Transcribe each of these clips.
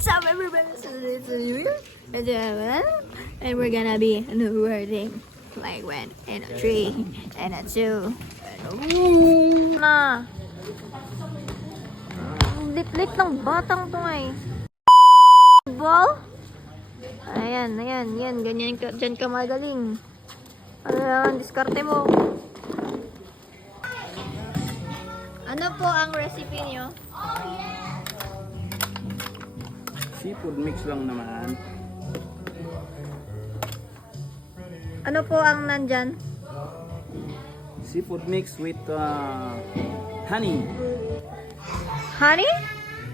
What's up, everybody? So it's New Year, and we're gonna be wording like when and a 3 and a 2 and a boom na. Lit-lit ng batang to eh. Ball? Ayan, ganyan dyan ka magaling. Ano lang, diskarte mo. Ano po ang recipe niyo? Seafood mix lang naman. Ano po ang nandyan? Seafood mix with honey. Honey?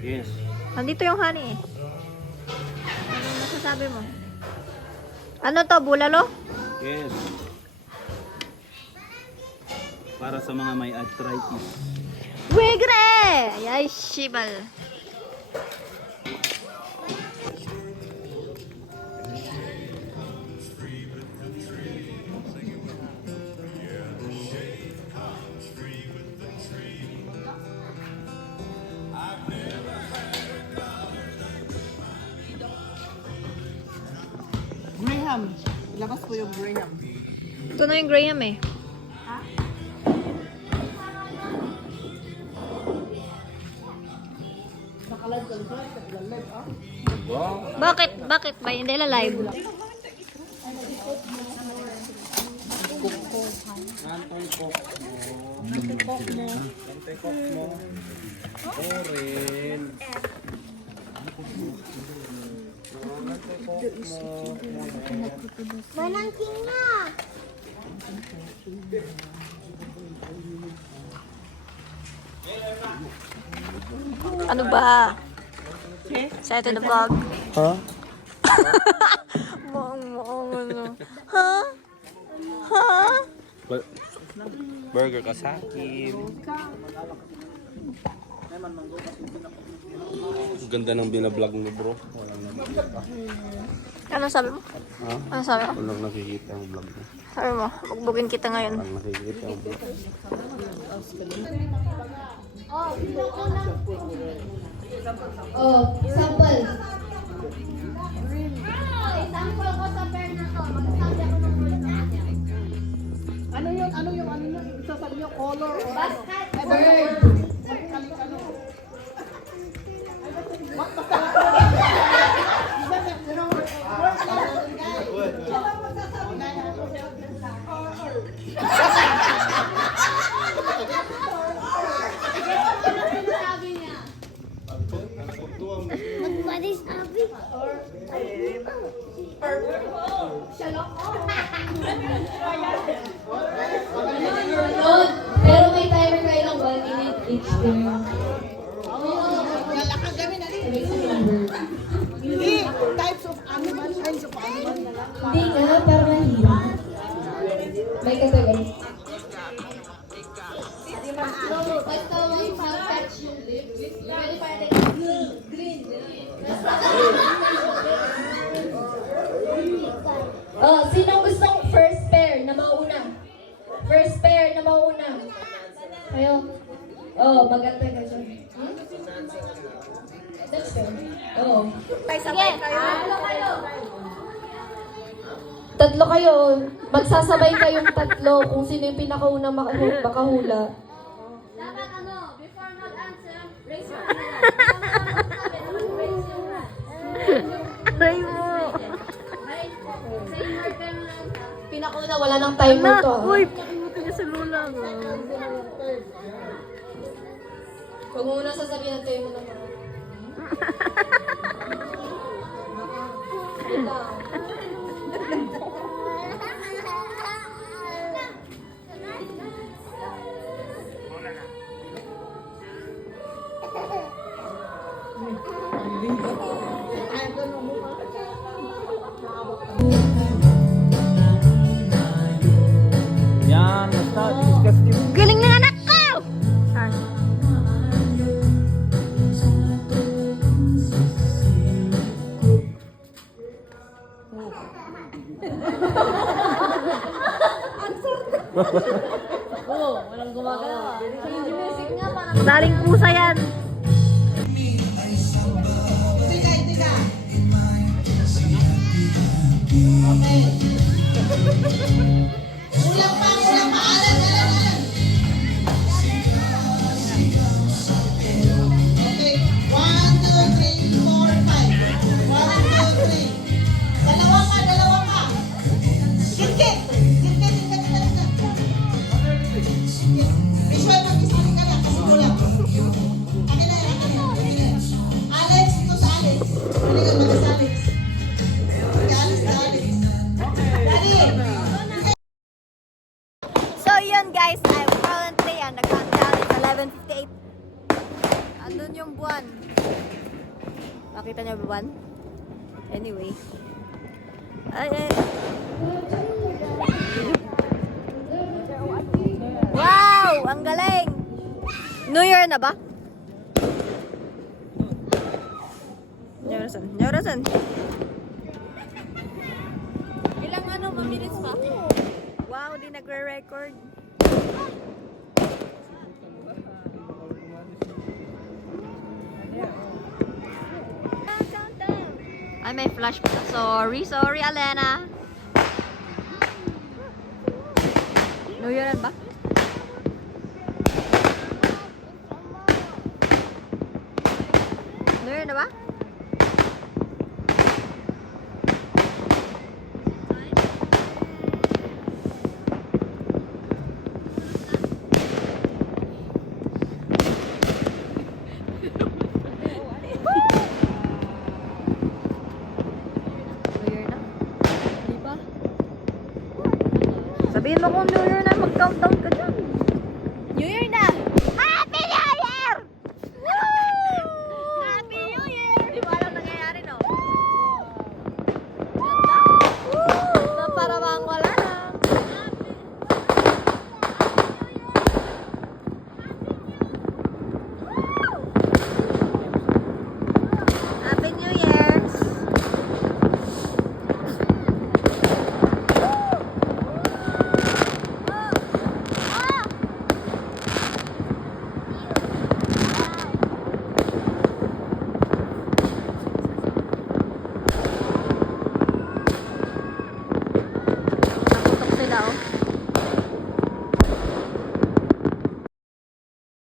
Yes. Nandito yung honey eh. Ano masasabi mo? Ano to, bulalo? Yes. Para sa mga may arthritis. Wigre! Ay, shibal. Graham. Ilabas ko yung Graham. Ito na yung Graham eh. Nakalagay ko sa live, ah. Wow. Bakit? Bakit ba? Hindi la live. Manangking na! Ano ba? Say to the vlog. Ha? Moong ano. Ha? Ha? Burger ka sa akin. Ganda ng binablog mo, bro. Ano sabi mo? Ha? Ano sabi mo? Walang nakikita ang vlog mo. Sabi mo, magbugin kita ngayon. Walang nakikita ang vlog. Oh, sample. Sample ko sa pair na to. Magsasabi ako ng ulit na. Ano yung sasabi niyo? Color or ano? Bird. Ano? What is Abby? Pero may timer kayo ng 1 minute each time. Hindi. Types of animal. Kinds of animal na lang. Hindi nga, pero mahirap. May kasagay. Basta may pag-touch yung lips. Pwede pa natin green. Oh, sinong gustong first pair na mauna? First pair na mauna. Kayo? Oh, maganda ka siya. That's fair. Oh. Sabay kayo. Tatlo kayo. Magsasabay kayong tatlo kung sino yung pinakaunang makahula. Dapat before mag-answer, raise your hand. Raise your hand. Try mo. Say marker lang. Pinakauna, wala nang timer to. Uy, pakimutin niya sa lula. Huwag mo muna sasabihin ang tayo mo naman. Yan, basta disgusting. Galing ng anak ko! Oo, walang gumagalaw. Change music nga para Daling pusa yan. Tika. Nakita niyo ba? Anyway. Ay, ay. Wow! Ang galing! New Year na ba? Nyorasan. Ilang mabilis pa? Wow, di nagre-record. Ay, may flash pa. Sorry, Alena. New Year na ba? New Year na ba? New Year na? Di ba? Sabihin mo kung New Year na, mag-countdown ka dyan.